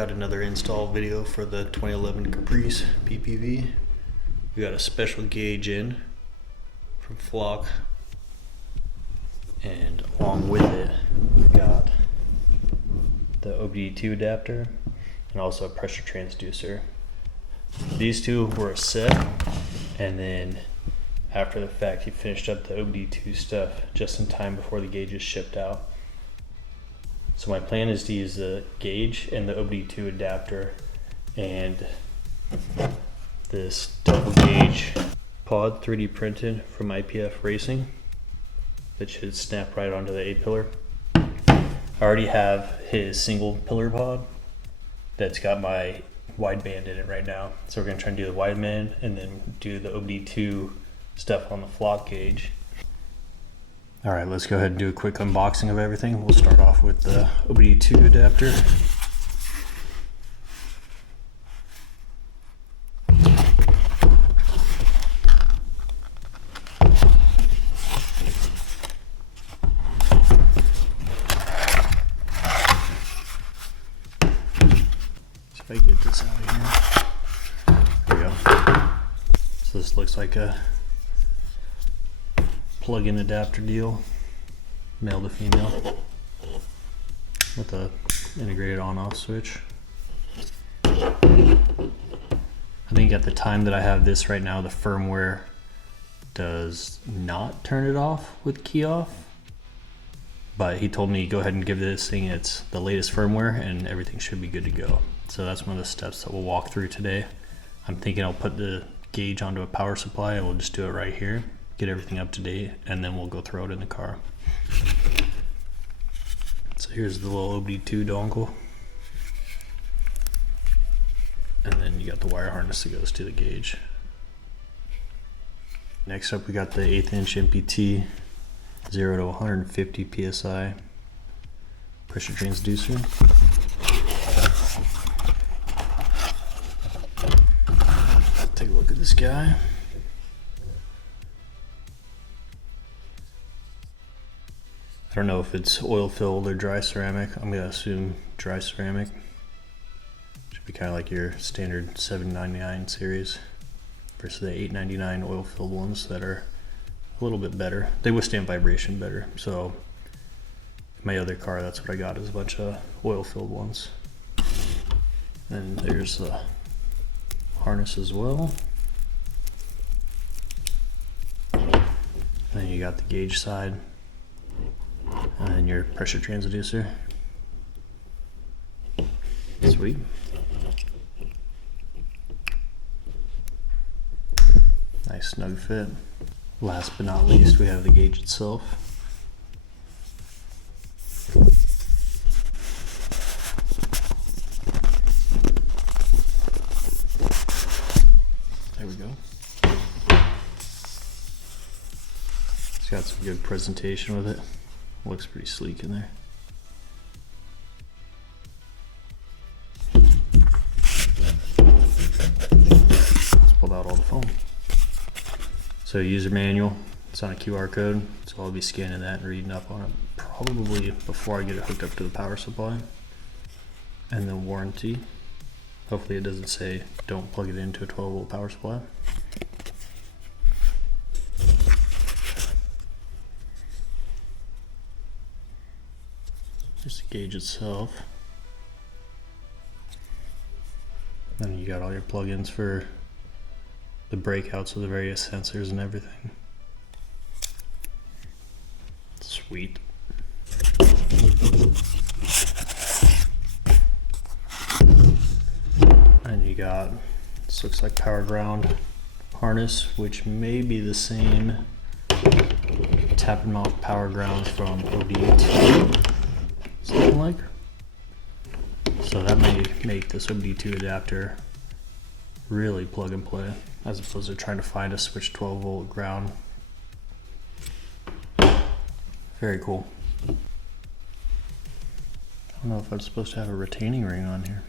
got another install video for the 2011 Caprice PPV. We got a special gauge in from Flock, and along with it we've got the OBD2 adapter and also a pressure transducer. These two were a set, and then after the fact he finished up the OBD2 stuff just in time before the gauges shipped out. So my plan is to use the gauge and the OBD2 adapter and this double gauge pod 3D printed from IPF Racing that should snap right onto the A-pillar. I already have his single pillar pod that's got my wideband in it right now. So we're gonna try and do the wideband and then do the OBD2 stuff on the Flock gauge. All right, let's go ahead and do a quick unboxing of everything. We'll start off with the OBD2 adapter. See if I can get this out of here. There we go. So this looks like a plug-in adapter deal, male to female, with a integrated on-off switch. I think at the time that I have this right now, the firmware does not turn it off with key off, but he told me go ahead and give this thing its the latest firmware and everything should be good to go. So that's one of the steps that we'll walk through today. I'm thinking I'll put the gauge onto a power supply and we'll just do it right here, get everything up to date, and then we'll go throw it in the car. So here's the little OBD2 dongle, and then you got the wire harness that goes to the gauge. Next up we got the 1/8 inch MPT 0 to 150 psi pressure transducer. Take a look at this guy. I don't know if it's oil filled or dry ceramic. I'm gonna assume dry ceramic. Should be kind of like your standard 799 series versus the 899 oil filled ones that are a little bit better. They withstand vibration better. So in my other car, that's what I got, is a bunch of oil filled ones. And there's the harness as well. And then you got the gauge side. And then your pressure transducer. Sweet. Nice snug fit. Last but not least, we have the gauge itself. There we go. It's got some good presentation with it. Looks pretty sleek in there. Let's pull out all the foam. So user manual, it's on a QR code, so I'll be scanning that and reading up on it probably before I get it hooked up to the power supply. And the warranty. Hopefully it doesn't say don't plug it into a 12-volt power supply. Here's the gauge itself. Then you got all your plugins for the breakouts of the various sensors and everything. Sweet. And you got, this looks like power ground harness, which may be the same tap and mount power grounds from OBD2. Something like. So that may make this OBD2 adapter really plug and play, as opposed to trying to find a switch 12-volt ground. Very cool. I don't know if I'm supposed to have a retaining ring on here,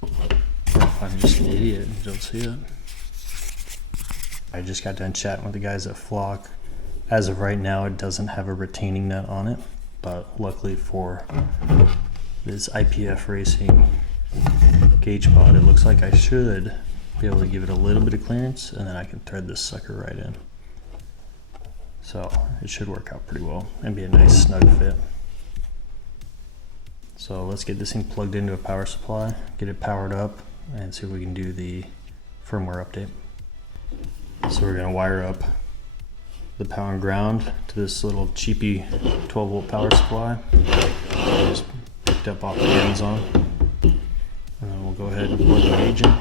or if I'm just an idiot and don't see it. I just got done chatting with the guys at Flock. As of right now, it doesn't have a retaining nut on it, but luckily for this IPF Racing gauge pod, it looks like I should be able to give it a little bit of clearance, and then I can thread this sucker right in. So it should work out pretty well and be a nice snug fit. So let's get this thing plugged into a power supply, get it powered up, and see if we can do the firmware update. So we're gonna wire up the power and ground to this little cheapy 12 volt power supply. Just picked up off of Amazon. And then we'll go ahead and plug the gauge in.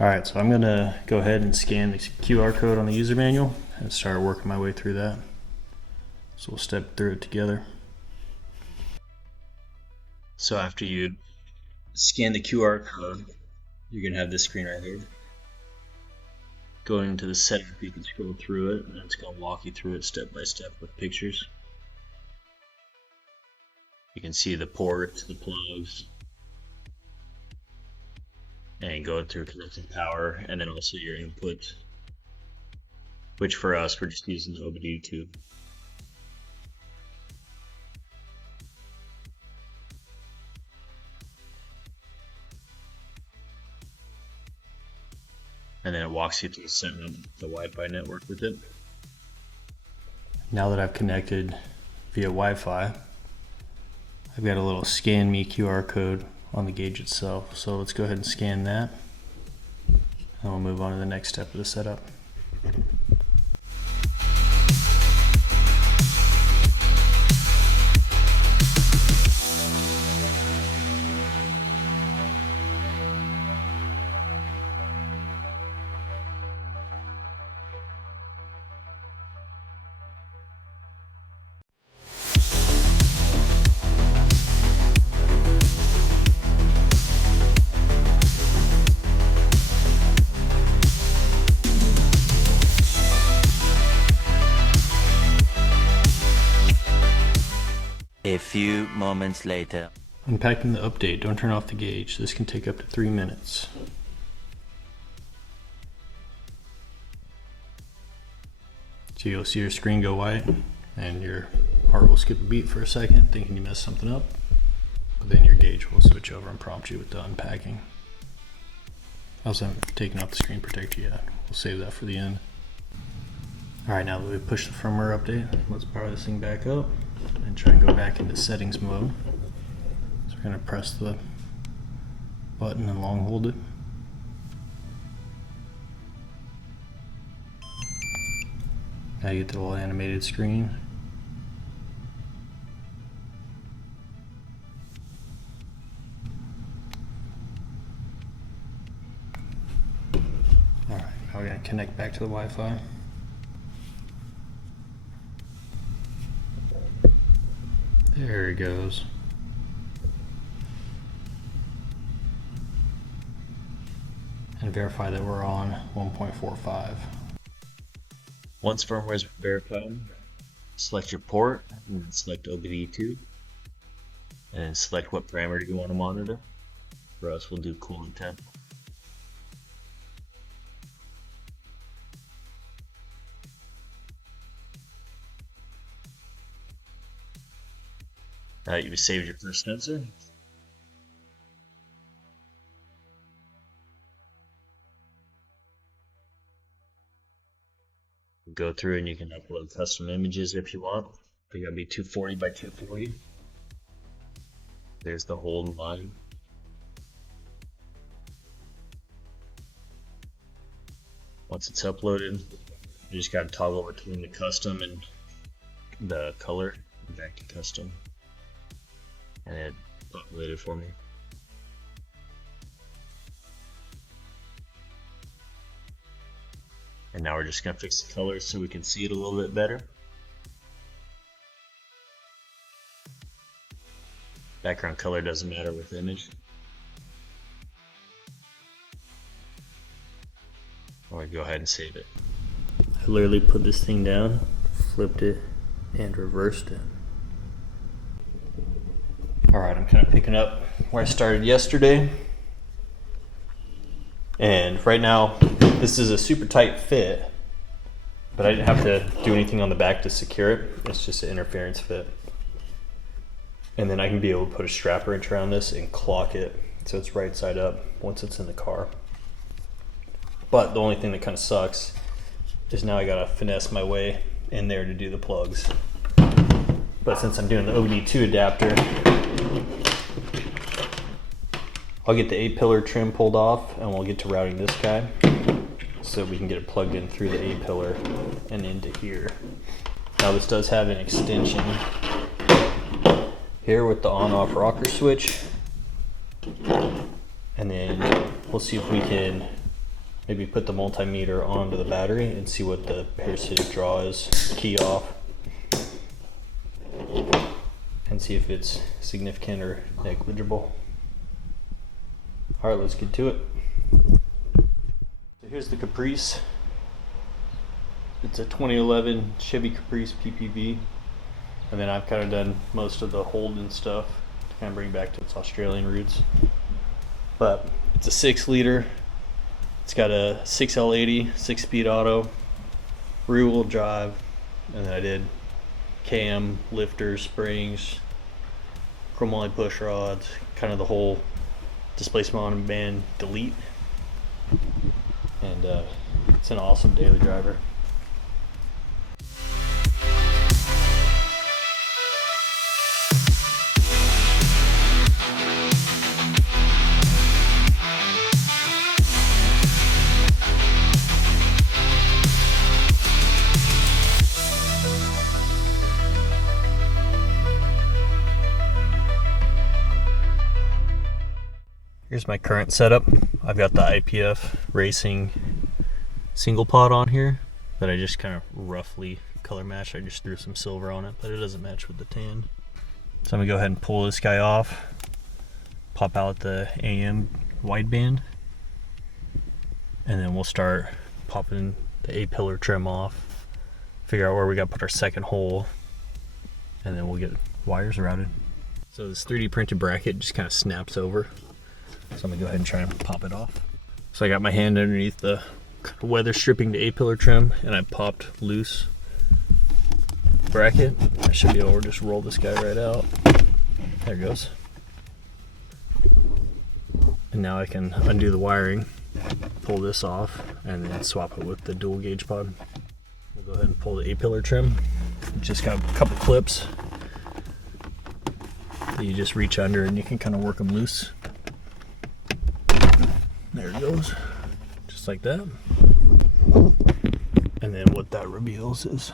Alright, so I'm gonna go ahead and scan the QR code on the user manual and start working my way through that. So we'll step through it together. So after you scan the QR code, you're gonna have this screen right here. Going into the setup, you can scroll through it, and it's gonna walk you through it step by step with pictures. You can see the ports, the plugs, and go through connecting power, and then also your input, which for us, we're just using the OBD2. And then it walks you through setting up the Wi-Fi network with it. Now that I've connected via Wi-Fi, I've got a little scan me QR code on the gauge itself. So let's go ahead and scan that, and we'll move on to the next step of the setup. A few moments later. Unpacking the update, don't turn off the gauge. This can take up to 3 minutes. So you'll see your screen go white and your heart will skip a beat for a second, thinking you messed something up. But then your gauge will switch over and prompt you with the unpacking. I also haven't taken off the screen protector yet. We'll save that for the end. Alright, now that we've pushed the firmware update, let's power this thing back up and try and go back into settings mode. So we're going to press the button and long hold it. Now you get the little animated screen. Alright, now we're going to connect back to the Wi-Fi. There it goes. And verify that we're on 1.45. Once firmware is verified, select your port and then select OBD2, and then select what parameter you want to monitor. For us, we'll do cool and temp. Now you've saved your first sensor. Go through and you can upload custom images if you want. They gotta be 240 by 240. There's the hold line. Once it's uploaded, you just gotta toggle between the custom and the color, back to custom. And it populated for me. And now we're just going to fix the colors so we can see it a little bit better. Background color doesn't matter with the image. Or go ahead and save it. I literally put this thing down, flipped it, and reversed it. Alright, I'm kind of picking up where I started yesterday. And right now, this is a super tight fit, but I didn't have to do anything on the back to secure it. It's just an interference fit. And then I can be able to put a strap wrench around this and clock it so it's right side up once it's in the car. But the only thing that kind of sucks is now I gotta finesse my way in there to do the plugs. But since I'm doing the OBD2 adapter, I'll get the A-pillar trim pulled off and we'll get to routing this guy so we can get it plugged in through the A-pillar and into here. Now this does have an extension here with the on-off rocker switch. And then we'll see if we can maybe put the multimeter onto the battery and see what the parasitic draw is, key off, and see if it's significant or negligible. All right, let's get to it. So here's the Caprice. It's a 2011 Chevy Caprice PPV. And then I've kind of done most of the Holden stuff to kind of bring back to its Australian roots. But it's a 6-liter. It's got a 6L80, 6-speed auto, rear-wheel drive, and then I did cam, lifters, springs, chromoly push rods, kind of the whole displacement on band delete. And it's an awesome daily driver. Here's my current setup. I've got the IPF Racing single pod on here that I just kind of roughly color matched. I just threw some silver on it, but it doesn't match with the tan. So I'm gonna go ahead and pull this guy off, pop out the AM wideband, and then we'll start popping the A-pillar trim off, figure out where we gotta put our second hole, and then we'll get wires routed. So this 3D printed bracket just kind of snaps over. So I'm gonna go ahead and try and pop it off. So I got my hand underneath the weather stripping the A-pillar trim and I popped loose bracket. I should be able to just roll this guy right out. There it goes. And now I can undo the wiring, pull this off, and then swap it with the dual gauge pod. We'll go ahead and pull the A-pillar trim. Just got a couple clips that you just reach under and you can kind of work them loose. There it goes, just like that. And then what that reveals is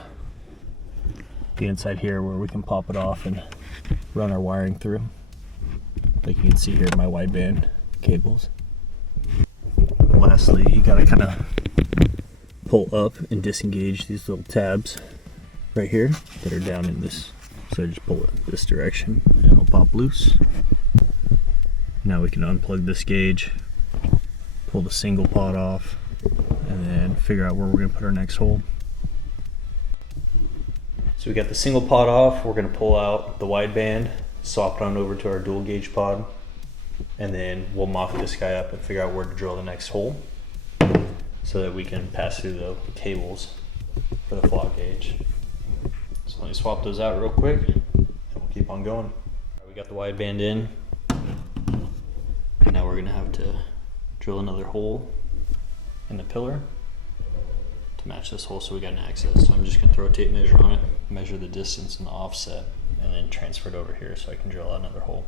the inside here where we can pop it off and run our wiring through. Like you can see here, my wideband cables. Lastly, you gotta kind of pull up and disengage these little tabs right here that are down in this. So I just pull it this direction and it'll pop loose. Now we can unplug this gauge, pull the single pod off, and then figure out where we're going to put our next hole. So we got the single pod off, we're going to pull out the wideband, swap it on over to our dual gauge pod, and then we'll mock this guy up and figure out where to drill the next hole so that we can pass through the cables for the flock gauge. So let me swap those out real quick and we'll keep on going. We got the wideband in, and now we're going to have to drill another hole in the pillar to match this hole so we got an access. So I'm just going to throw a tape measure on it, measure the distance and the offset, and then transfer it over here so I can drill out another hole.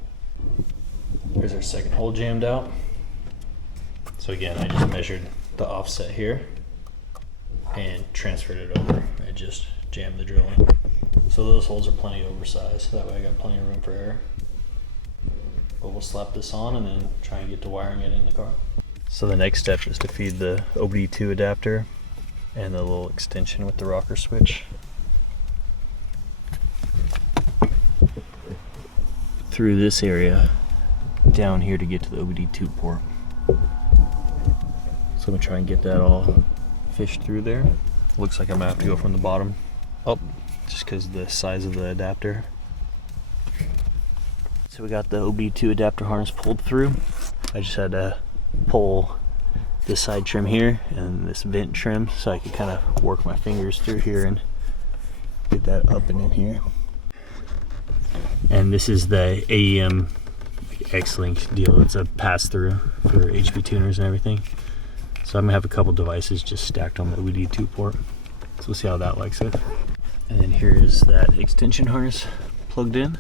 Here's our second hole jammed out. So again, I just measured the offset here and transferred it over. I just jammed the drill in. So those holes are plenty oversized, so that way I got plenty of room for error. But we'll slap this on and then try and get to wiring it in the car. So the next step is to feed the OBD2 adapter and the little extension with the rocker switch through this area down here to get to the OBD2 port. So I'm gonna try and get that all fished through there. Looks like I'm gonna have to go from the bottom up just because of the size of the adapter. So we got the OBD2 adapter harness pulled through. I just had to pull this side trim here and this vent trim, so I could kind of work my fingers through here and get that up and in here. And this is the AEM X-Link deal. It's a pass-through for HP tuners and everything. So I'm gonna have a couple devices just stacked on the OBD2 port. So we'll see how that likes it. And then here is that extension harness plugged in.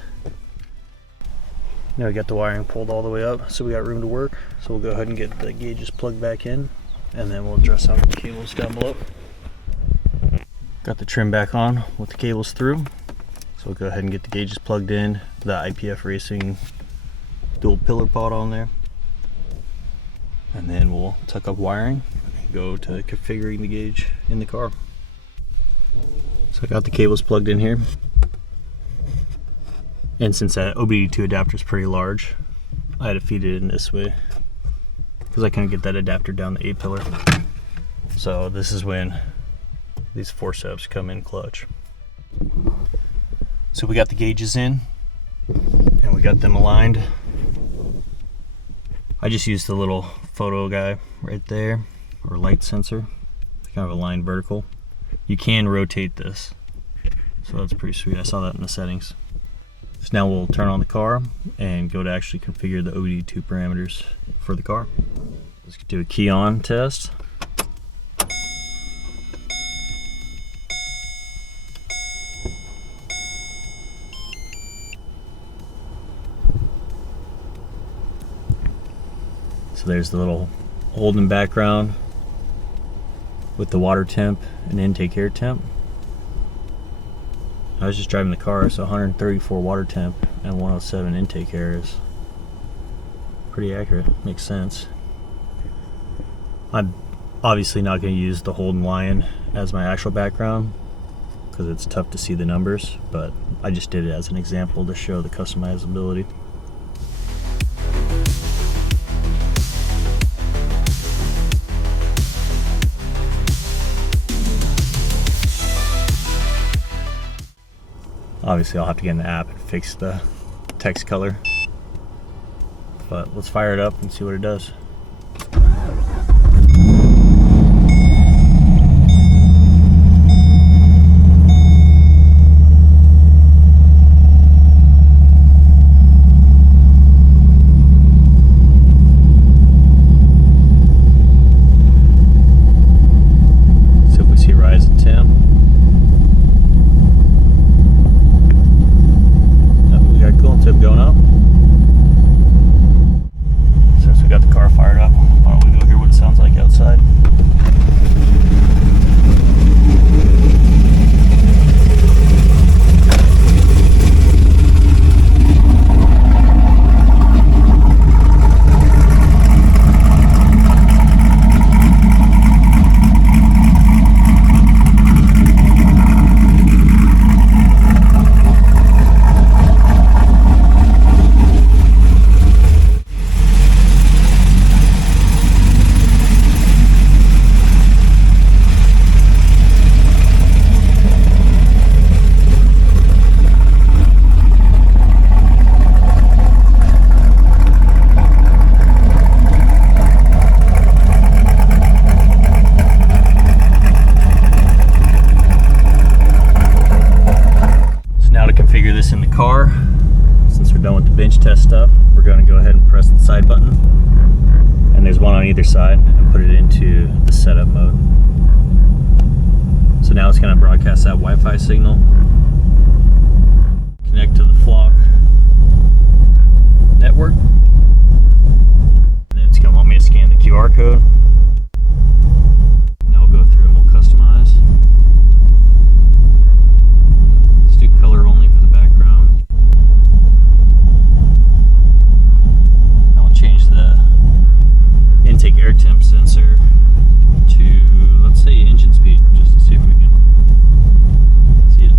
Now we got the wiring pulled all the way up, so we got room to work. So we'll go ahead and get the gauges plugged back in, and then we'll dress out the cables down below. Got the trim back on with the cables through. So we'll go ahead and get the gauges plugged in, the IPF Racing dual pillar pod on there. And then we'll tuck up wiring and go to configuring the gauge in the car. So I got the cables plugged in here. And since that OBD2 adapter is pretty large, I had to feed it in this way because I couldn't get that adapter down the A-pillar. So this is when these forceps come in clutch. So we got the gauges in and we got them aligned. I just used the little photo guy right there, or light sensor, kind of aligned vertical. You can rotate this, so that's pretty sweet. I saw that in the settings. So now we'll turn on the car and go to actually configure the OBD2 parameters for the car. Let's do a key on test. So there's the little Holden background with the water temp and intake air temp. I was just driving the car, so 134 water temp and 107 intake air is pretty accurate. Makes sense. I'm obviously not going to use the Holden Lion as my actual background because it's tough to see the numbers, but I just did it as an example to show the customizability. Obviously I'll have to get in the app and fix the text color, but let's fire it up and see what it does. So if we see rise in temp, tip going up. Since we got the car fired up, why don't we go hear what it sounds like outside? Configure this in the car. Since we're done with the bench test stuff, we're going to go ahead and press the side button, and there's one on either side, and put it into the setup mode. So now it's going to broadcast that Wi-Fi signal, connect to the flock network, and then it's going to want me to scan the QR code. Now we'll go through and we'll customize. Let's do color only for the background. Now we'll change the intake air temp sensor to, let's say, engine speed, just to see if we can see it.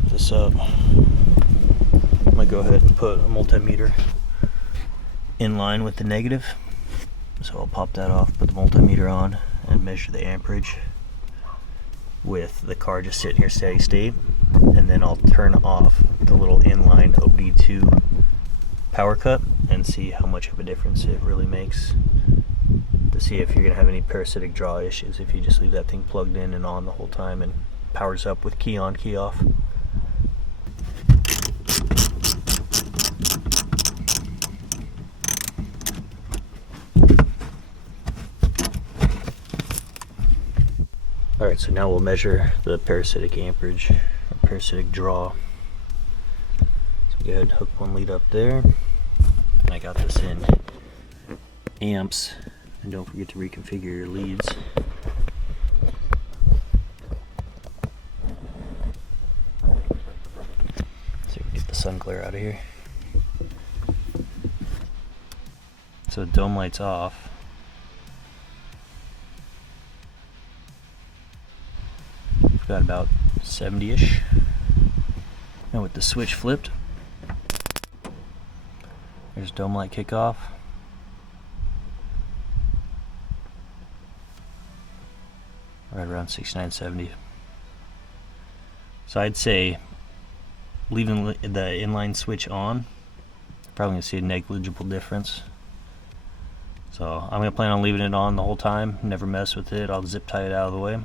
wrap this up, I'm gonna go ahead and put a multimeter in line with the negative. So I'll pop that off, put the multimeter on, and measure the amperage with the car just sitting here steady state. And then I'll turn off the little inline OD2 power cut and see how much of a difference it really makes, to see if you're gonna have any parasitic draw issues if you just leave that thing plugged in and on the whole time and powers up with key on, key off. Alright, so now we'll measure the parasitic amperage, or parasitic draw. So go ahead and hook one lead up there. And I got this in amps, and don't forget to reconfigure your leads. So we can get the sun glare out of here. So the dome light's off. We've got about 70-ish. Now with the switch flipped, there's dome light kickoff. Right around 6970. So I'd say leaving the inline switch on, probably gonna see a negligible difference. So I'm gonna plan on leaving it on the whole time, never mess with it. I'll zip tie it out of the way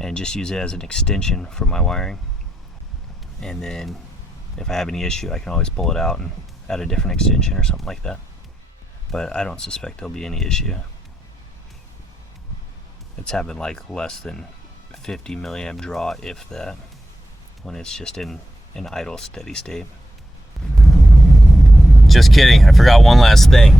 and just use it as an extension for my wiring. And then if I have any issue, I can always pull it out and add a different extension or something like that. But I don't suspect there'll be any issue. It's having like less than 50 milliamp draw, if that, when it's just in an idle steady state. Just kidding, I forgot one last thing.